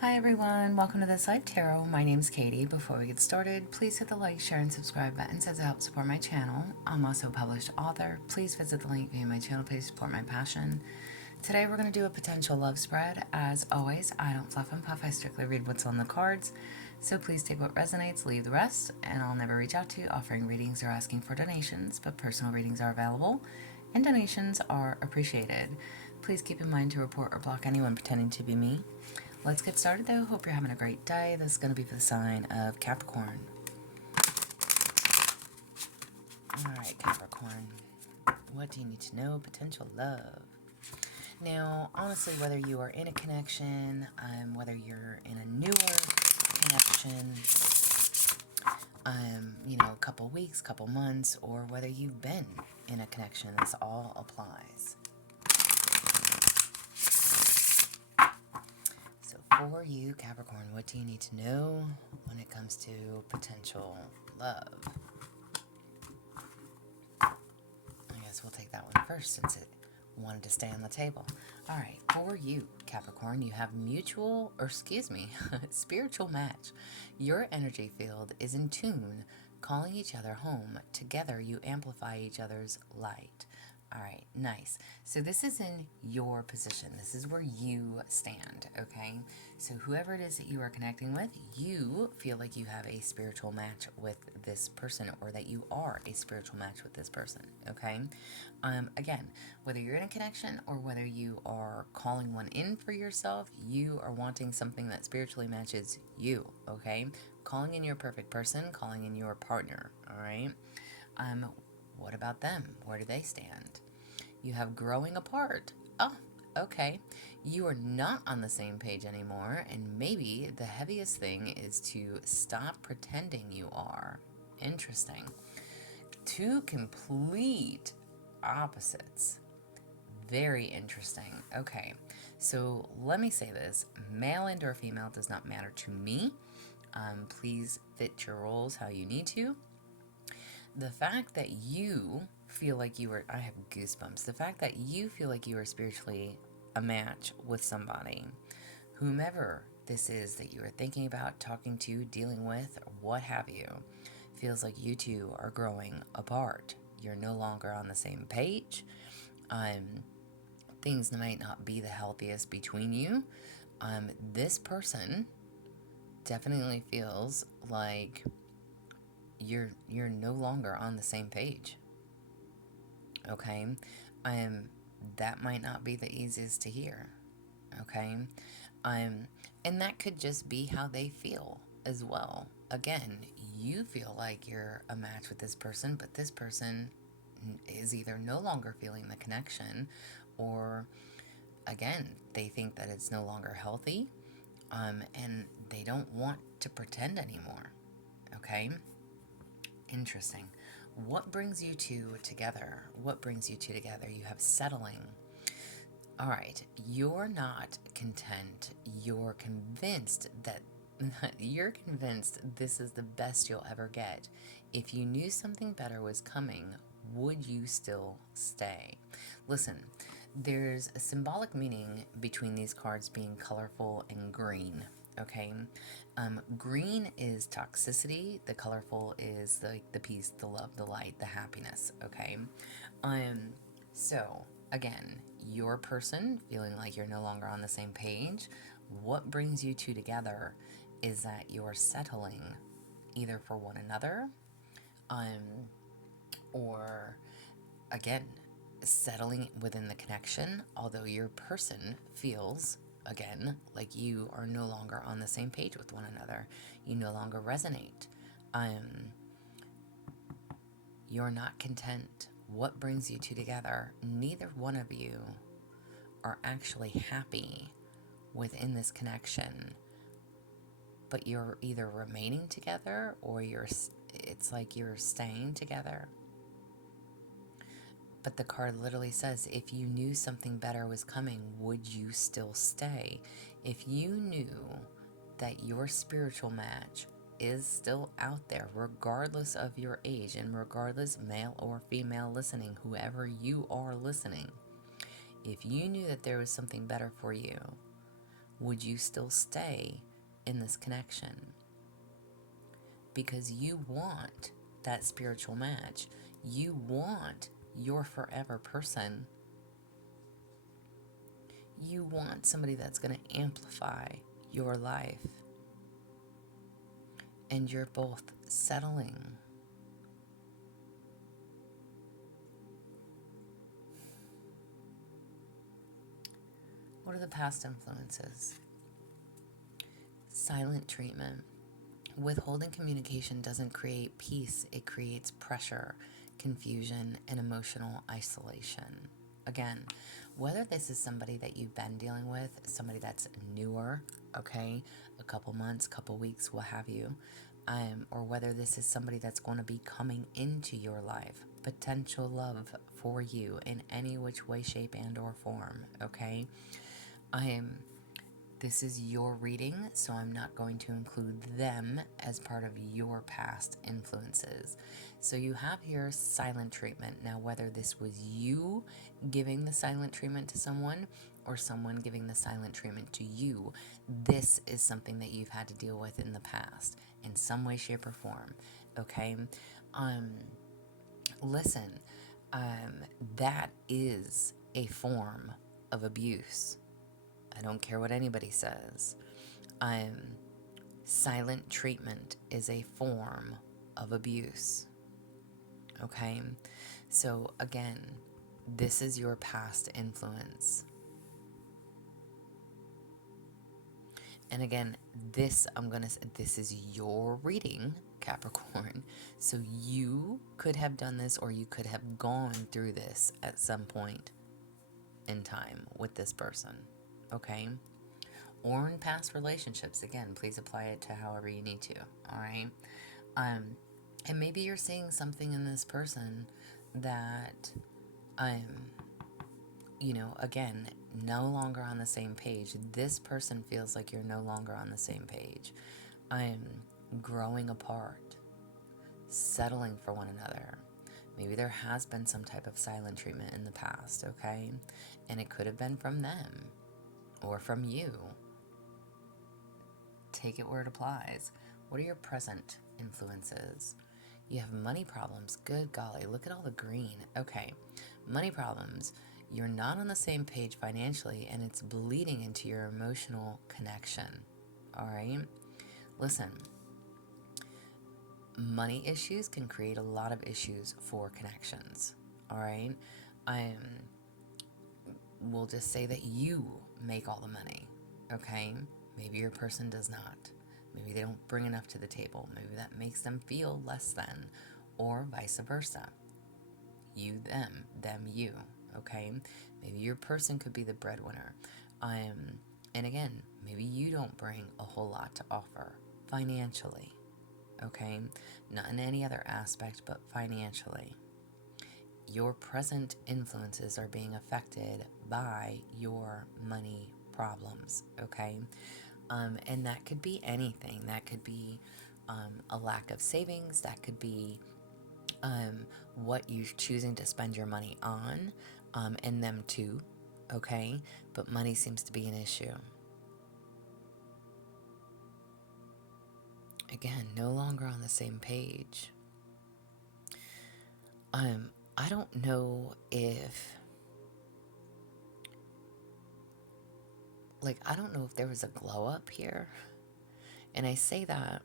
Hi everyone, welcome to This Life Tarot. My name's Katie. Before we get started, please hit the like, share, and subscribe buttons as it helps support my channel. I'm also a published author. Please visit the link via my channel page to support my passion. Today we're going to do a potential love spread. As always, I don't fluff and puff, I strictly read what's on the cards. So please take what resonates, leave the rest, and I'll never reach out to you offering readings or asking for donations, but personal readings are available and donations are appreciated. Please keep in mind to report or block anyone pretending to be me. Let's get started though. Hope you're having a great day. This is going to be for the sign of Capricorn. Alright, Capricorn. What do you need to know? Potential love. Now, honestly, whether you are in a connection, whether you're in a newer connection, a couple weeks, couple months, or whether you've been in a connection, this all applies. For you, Capricorn, what do you need to know when it comes to potential love? I guess we'll take that one first since it wanted to stay on the table. All right, for you, Capricorn, you have spiritual match. Your energy field is in tune, calling each other home. Together, you amplify each other's light. All right, nice. So this is in your position. This is where you stand, okay? So whoever it is that you are connecting with, you feel like you have a spiritual match with this person, or that you are a spiritual match with this person, okay? Again, whether you're in a connection or whether you are calling one in for yourself, you are wanting something that spiritually matches you, okay? Calling in your perfect person, calling in your partner, all right? What about them? Where do they stand? You have growing apart. Oh, okay. You are not on the same page anymore, and maybe the heaviest thing is to stop pretending you are. Interesting. Two complete opposites. Very interesting. Okay, so let me say this. Male and or female does not matter to me. Please fit your roles how you need to. The fact that you feel like you are, I have goosebumps. The fact that you feel like you are spiritually a match with somebody, whomever this is that you are thinking about, talking to, dealing with, or what have you, feels like you two are growing apart. You're no longer on the same page. Things might not be the healthiest between you. This person definitely feels like you're no longer on the same page. Okay? That might not be the easiest to hear. Okay? And that could just be how they feel as well. Again, you feel like you're a match with this person, but this person is either no longer feeling the connection, or again, they think that it's no longer healthy, and they don't want to pretend anymore. Okay? Interesting. What brings you two together? What brings you two together? You have settling. All right. You're not content. You're convinced that this is the best you'll ever get. If you knew something better was coming, would you still stay? Listen, there's a symbolic meaning between these cards being colorful and green. Okay, green is toxicity. The colorful is the peace, the love, the light, the happiness. Okay, so again, your person feeling like you're no longer on the same page. What brings you two together is that you're settling either for one another, or again, settling within the connection, although your person feels, again, like you are no longer on the same page with one another. You no longer resonate. You're not content. What brings you two together? Neither one of you are actually happy within this connection, but you're either remaining together or it's like you're staying together. But the card literally says, if you knew something better was coming, would you still stay? If you knew that your spiritual match is still out there, regardless of your age, and regardless, male or female listening, whoever you are listening, if you knew that there was something better for you, would you still stay in this connection? Because you want that spiritual match. You want your forever person. You want somebody that's going to amplify your life. And you're both settling. What are the past influences? Silent treatment. Withholding communication doesn't create peace, it creates pressure, confusion, and emotional isolation. Again, whether this is somebody that you've been dealing with, somebody that's newer, okay, a couple months, couple weeks, what have you, or whether this is somebody that's going to be coming into your life, potential love for you in any which way, shape, and or form, okay? This is your reading, so I'm not going to include them as part of your past influences. So you have here silent treatment. Now, whether this was you giving the silent treatment to someone or someone giving the silent treatment to you, this is something that you've had to deal with in the past in some way, shape, or form. Okay? Listen, that is a form of abuse. I don't care what anybody says. Silent treatment is a form of abuse. Okay? So again, this is your past influence. And again, this is your reading, Capricorn. So you could have done this, or you could have gone through this at some point in time with this person. Okay? Or in past relationships. Again, please apply it to however you need to. All right? And maybe you're seeing something in this person that, again, no longer on the same page. This person feels like you're no longer on the same page. Growing apart, settling for one another. Maybe there has been some type of silent treatment in the past, okay? And it could have been from them or from you. Take it where it applies. What are your present influences? You have money problems. Good golly, look at all the green. Okay, money problems. You're not on the same page financially, and it's bleeding into your emotional connection. All right? Listen, money issues can create a lot of issues for connections. All right? We'll just say that you make all the money. Okay? Maybe your person does not. Maybe they don't bring enough to the table. Maybe that makes them feel less than, or vice versa. You, them, you. Okay? Maybe your person could be the breadwinner. And again, maybe you don't bring a whole lot to offer financially. Okay? Not in any other aspect, but financially. Your present influences are being affected by your money problems. Okay? And that could be anything. That could be a lack of savings. That could be what you're choosing to spend your money on, and them too, okay? But money seems to be an issue. Again, no longer on the same page. I don't know if... I don't know if there was a glow up here. And I say that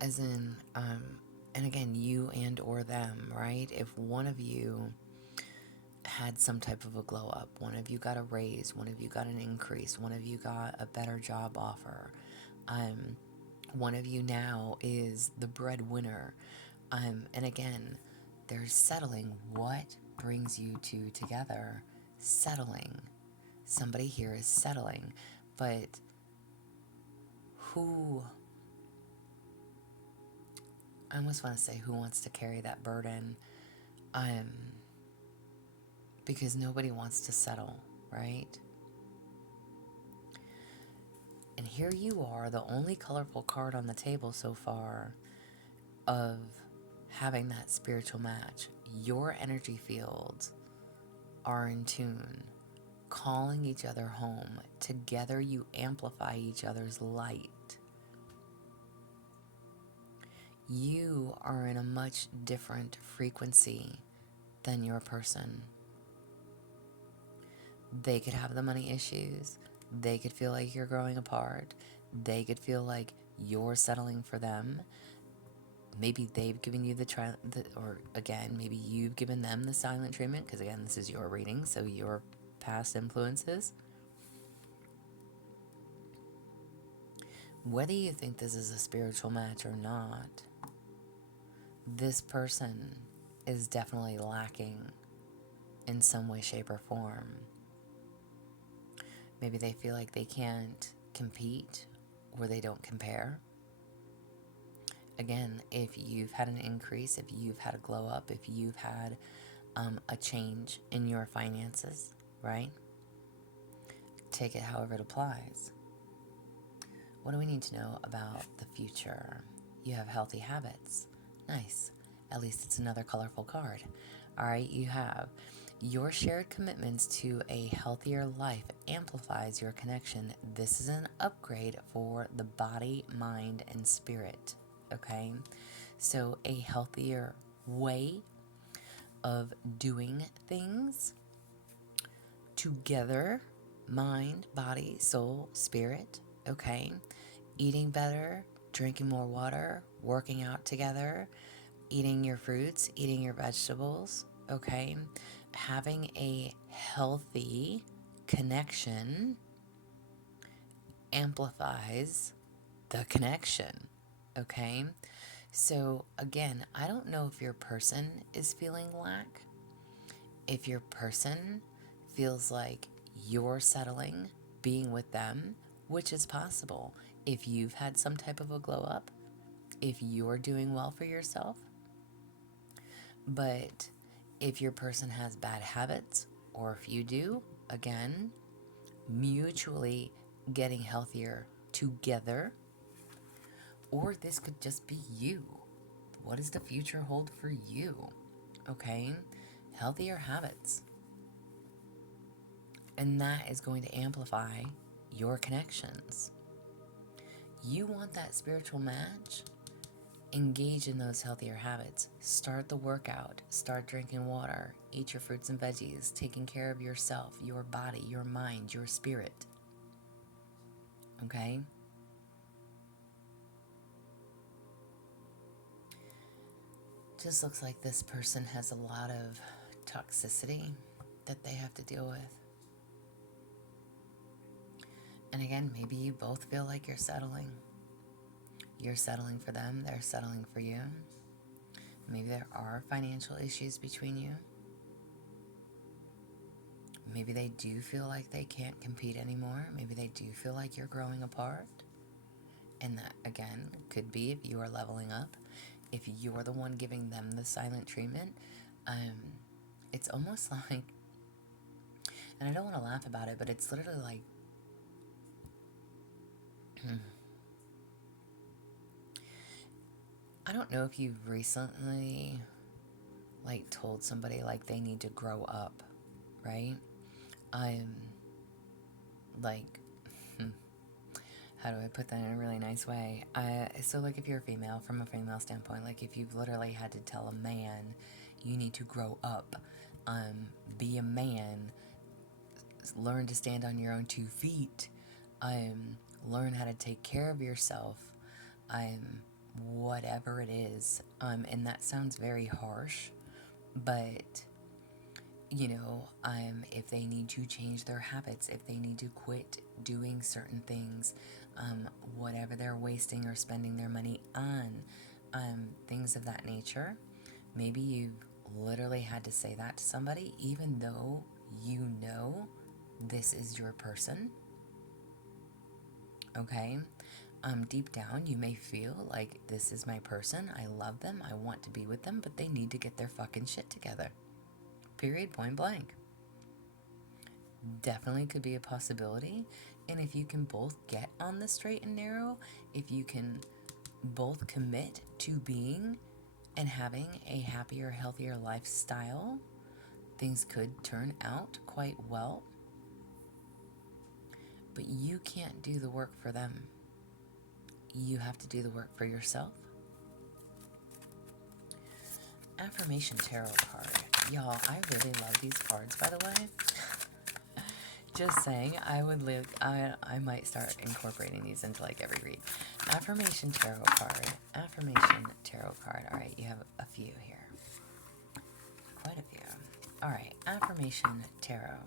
as in, and again, you and or them, right? If one of you had some type of a glow up, one of you got a raise, one of you got an increase, one of you got a better job offer, one of you now is the breadwinner, and again, there's settling. What brings you two together? Settling. Somebody here is settling, but who... I almost want to say who wants to carry that burden, because nobody wants to settle, right? And here you are, the only colorful card on the table so far of having that spiritual match. Your energy fields are in tune. calling each other home. Together you amplify each other's light. You are in a much different frequency than your person. They could have the money issues. They could feel like you're growing apart. They could feel like you're settling for them. Maybe they've given you or again, maybe you've given them the silent treatment, because again, this is your reading, so your past influences. Whether you think this is a spiritual match or not, this person is definitely lacking in some way, shape, or form. Maybe they feel like they can't compete or they don't compare. Again, if you've had an increase, if you've had a glow up, if you've had a change in your finances, right? Take it however it applies. What do we need to know about the future? You have healthy habits. Nice. At least it's another colorful card. All right, you have your shared commitments to a healthier life amplifies your connection. This is an upgrade for the body, mind, and spirit. Okay? So a healthier way of doing things together, mind, body, soul, spirit. Okay? Eating better, drinking more water, working out together, eating your fruits, eating your vegetables, okay? Having a healthy connection amplifies the connection, okay? So again, I don't know if your person is feeling lack. If your person feels like you're settling, being with them, which is possible if you've had some type of a glow up, if you're doing well for yourself. But if your person has bad habits, or if you do, again, mutually getting healthier together, or this could just be you. What does the future hold for you? Okay? Healthier habits. And that is going to amplify your connections. You want that spiritual match? Engage in those healthier habits. Start the workout. Start drinking water. Eat your fruits and veggies. Taking care of yourself, your body, your mind, your spirit. Okay? Just looks like this person has a lot of toxicity that they have to deal with. And again, maybe you both feel like you're settling. You're settling for them, they're settling for you. Maybe there are financial issues between you. Maybe they do feel like they can't compete anymore. Maybe they do feel like you're growing apart. And that, again, could be if you are leveling up. If you're the one giving them the silent treatment, it's almost like, and I don't want to laugh about it, but it's literally like, I don't know if you've recently, like, told somebody, like, they need to grow up, right? Like, how do I put that in a really nice way? So, like, if you're a female, from a female standpoint, like, if you've literally had to tell a man, you need to grow up, be a man, learn to stand on your own 2 feet, learn how to take care of yourself, whatever it is, and that sounds very harsh, but, you know, if they need to change their habits, if they need to quit doing certain things, whatever they're wasting or spending their money on, things of that nature, maybe you've literally had to say that to somebody, even though you know this is your person, okay? Deep down, you may feel like this is my person, I love them, I want to be with them, but they need to get their fucking shit together. Period, point blank. Definitely could be a possibility. And if you can both get on the straight and narrow, if you can both commit to being and having a happier, healthier lifestyle, things could turn out quite well. but you can't do the work for them. You have to do the work for yourself. Affirmation tarot card. Y'all, I really love these cards, by the way. Just saying, I might start incorporating these into like every read. Affirmation tarot card. Affirmation tarot card. All right, you have a few here. Quite a few. All right, affirmation tarot.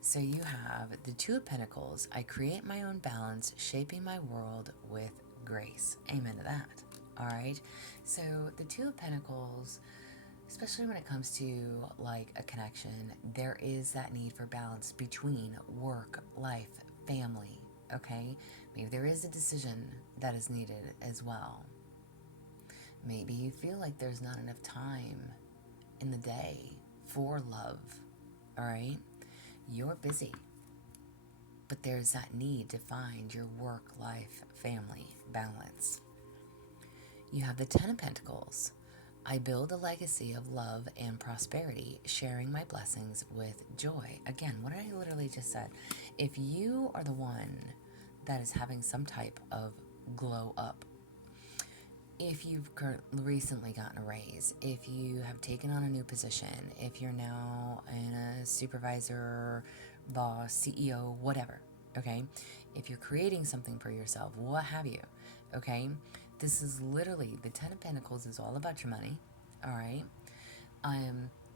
So you have the Two of Pentacles. I create my own balance, shaping my world with grace. Amen to that. All right. So the Two of Pentacles, especially when it comes to like a connection, there is that need for balance between work, life, family. Okay. Maybe there is a decision that is needed as well. Maybe you feel like there's not enough time in the day for love. All right. You're busy, but there's that need to find your work, life, family balance. You have the Ten of Pentacles. I build a legacy of love and prosperity, sharing my blessings with joy. Again, what did I literally just said? If you are the one that is having some type of glow up, if you've recently gotten a raise, if you have taken on a new position, if you're now in a supervisor, boss, CEO, whatever, okay? If you're creating something for yourself, what have you, okay? This is literally, the Ten of Pentacles is all about your money, all right?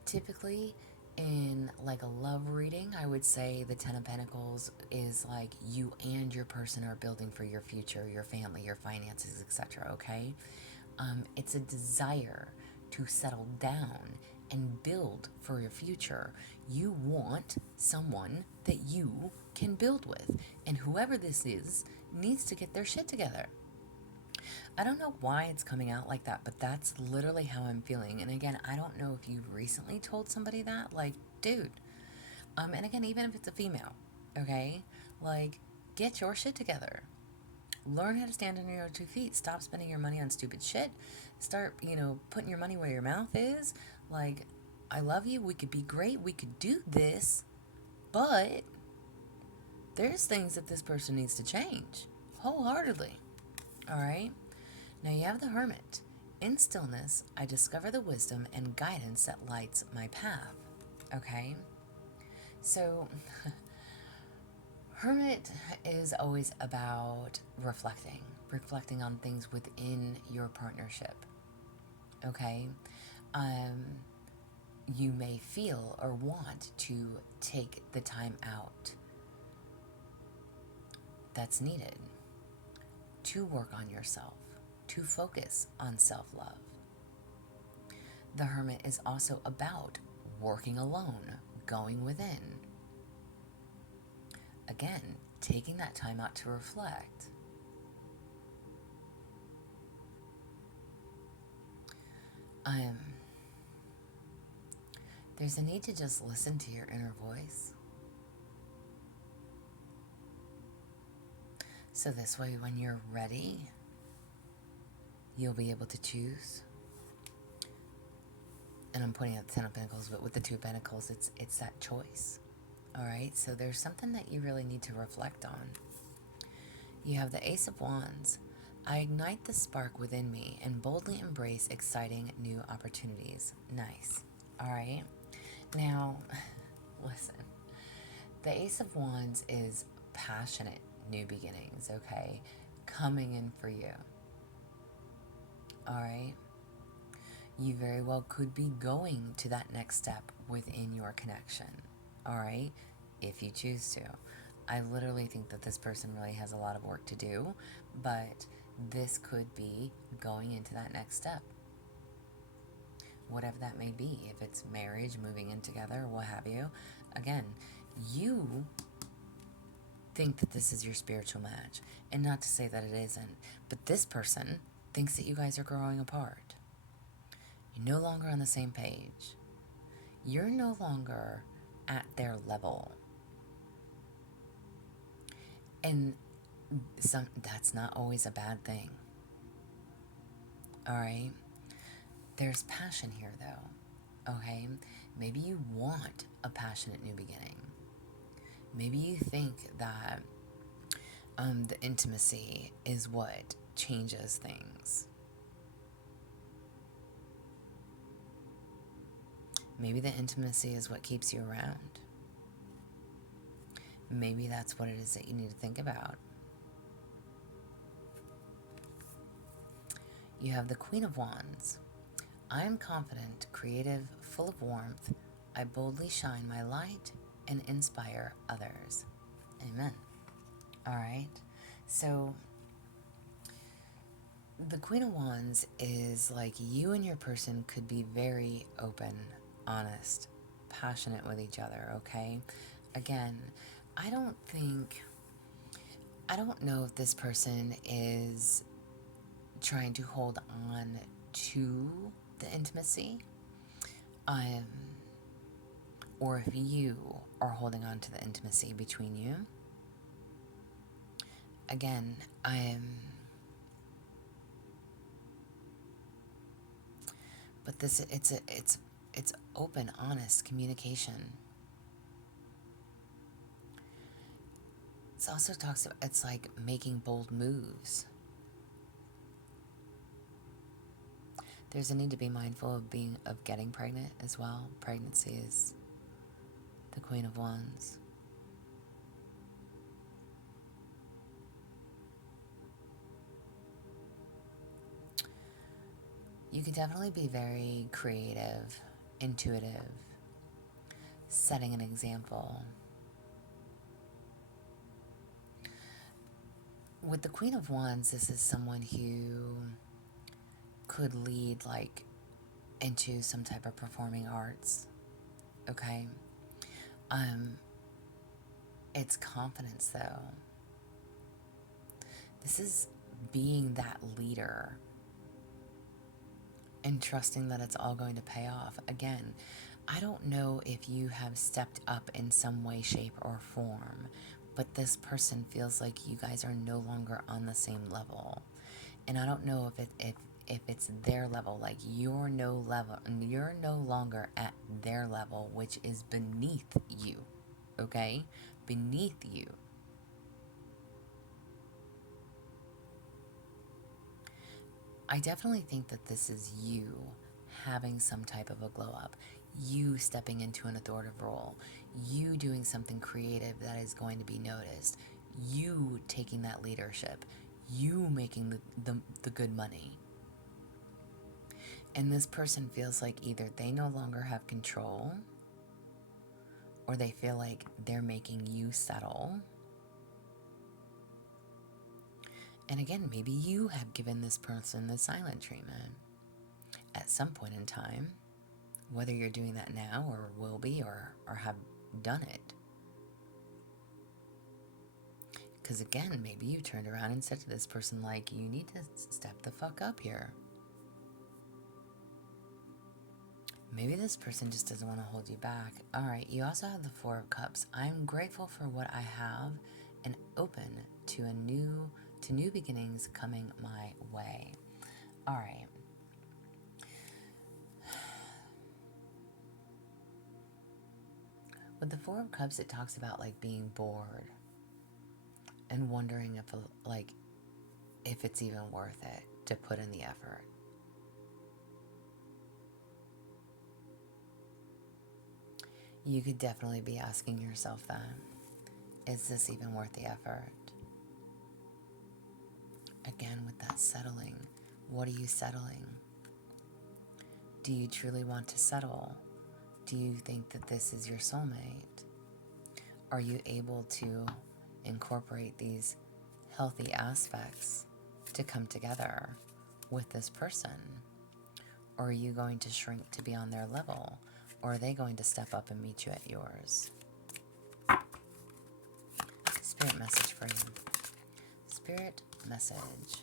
Typically, in like a love reading, I would say the Ten of Pentacles is like you and your person are building for your future, your family, your finances, etc. Okay, it's a desire to settle down and build for your future. You want someone that you can build with, and whoever this is needs to get their shit together. I don't know why it's coming out like that, but that's literally how I'm feeling. And again, I don't know if you've recently told somebody that, like, dude. And again, even if it's a female, okay? Like, get your shit together. Learn how to stand on your own 2 feet. Stop spending your money on stupid shit. Start, putting your money where your mouth is. Like, I love you. We could be great. We could do this. But there's things that this person needs to change wholeheartedly. All right? Now you have the Hermit. In stillness, I discover the wisdom and guidance that lights my path. Okay? So, Hermit is always about reflecting on things within your partnership. Okay? You may feel or want to take the time out that's needed to work on yourself, to focus on self-love. The Hermit is also about working alone, going within. Again, taking that time out to reflect. There's a need to just listen to your inner voice. So this way, when you're ready, you'll be able to choose. And I'm pointing at the Ten of Pentacles, but with the Two of Pentacles, it's that choice. All right, so there's something that you really need to reflect on. You have the Ace of Wands. I ignite the spark within me and boldly embrace exciting new opportunities. Nice. All right. Now, listen. The Ace of Wands is passionate new beginnings, okay? Coming in for you. All right? You very well could be going to that next step within your connection. All right? If you choose to. I literally think that this person really has a lot of work to do, but this could be going into that next step. Whatever that may be, if it's marriage, moving in together, what have you. Again, you think that this is your spiritual match, and not to say that it isn't, but this person thinks that you guys are growing apart. You're no longer on the same page. You're no longer at their level. And that's not always a bad thing. All right? There's passion here, though. Okay? Maybe you want a passionate new beginning. Maybe you think that The intimacy is what changes things. Maybe the intimacy is what keeps you around. Maybe that's what it is that you need to think about. You have the Queen of Wands. I am confident, creative, full of warmth. I boldly shine my light and inspire others. Amen. All right. So the Queen of Wands is like you and your person could be very open, honest, passionate with each other, okay? Again, I don't know if this person is trying to hold on to the intimacy, or if you are holding on to the intimacy between you. Again, but this it's open, honest communication. It also talks about, it's like making bold moves. There's a need to be mindful of getting pregnant as well. Pregnancy is the Queen of Wands. You could definitely be very creative, intuitive, setting an example. With the Queen of Wands, this is someone who could lead like into some type of performing arts. Okay? It's confidence though. This is being that leader and trusting that it's all going to pay off. Again, I don't know if you have stepped up in some way, shape, or form, but this person feels like you guys are no longer on the same level. And I don't know if it's their level, like you're no longer at their level, which is beneath you. Okay? Beneath you. I definitely think that this is you having some type of a glow up. You stepping into an authoritative role. You doing something creative that is going to be noticed. You taking that leadership. You making the good money. And this person feels like either they no longer have control, or they feel like they're making you settle. And again, maybe you have given this person the silent treatment at some point in time, whether you're doing that now or will be or have done it. Because again, maybe you turned around and said to this person, like, you need to step the fuck up here. Maybe this person just doesn't want to hold you back. All right, you also have the Four of Cups. I'm grateful for what I have and open to new beginnings coming my way. All right. With the Four of Cups, it talks about like being bored and wondering if it's even worth it to put in the effort. You could definitely be asking yourself that. Is this even worth the effort? Again, with that settling, what are you settling? Do you truly want to settle? Do you think that this is your soulmate? Are you able to incorporate these healthy aspects to come together with this person? Or are you going to shrink to be on their level? Or are they going to step up and meet you at yours? Spirit message for you. Spirit message.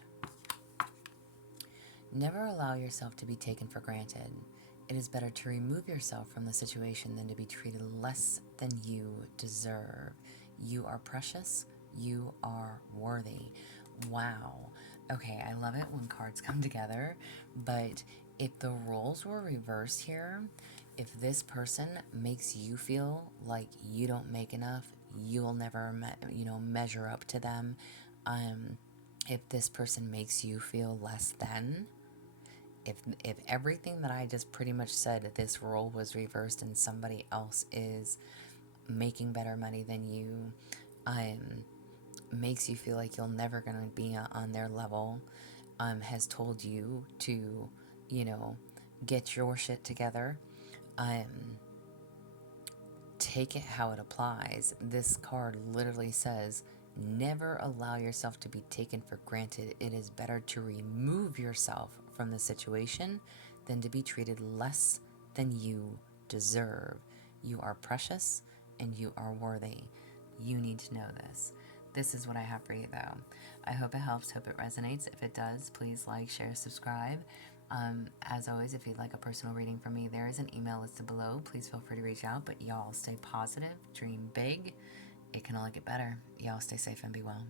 Never allow yourself to be taken for granted. It is better to remove yourself from the situation than to be treated less than you deserve. You are precious. You are worthy. Wow. Okay, I love it when cards come together, but if the roles were reversed here, if this person makes you feel like you don't make enough, you'll never, measure up to them. If this person makes you feel less than, if everything that I just pretty much said, this role was reversed and somebody else is making better money than you, makes you feel like you're never going to be on their level, has told you to, get your shit together, take it how it applies. This card literally says, never allow yourself to be taken for granted. It is better to remove yourself from the situation than to be treated less than you deserve. You are precious and you are worthy. You need to know this. This is what I have for you, though. I hope it helps, hope it resonates. If it does, please like, share, subscribe. As always, if you'd like a personal reading from me, there is an email listed below. Please feel free to reach out, but y'all stay positive, dream big. It can only get better. Y'all stay safe and be well.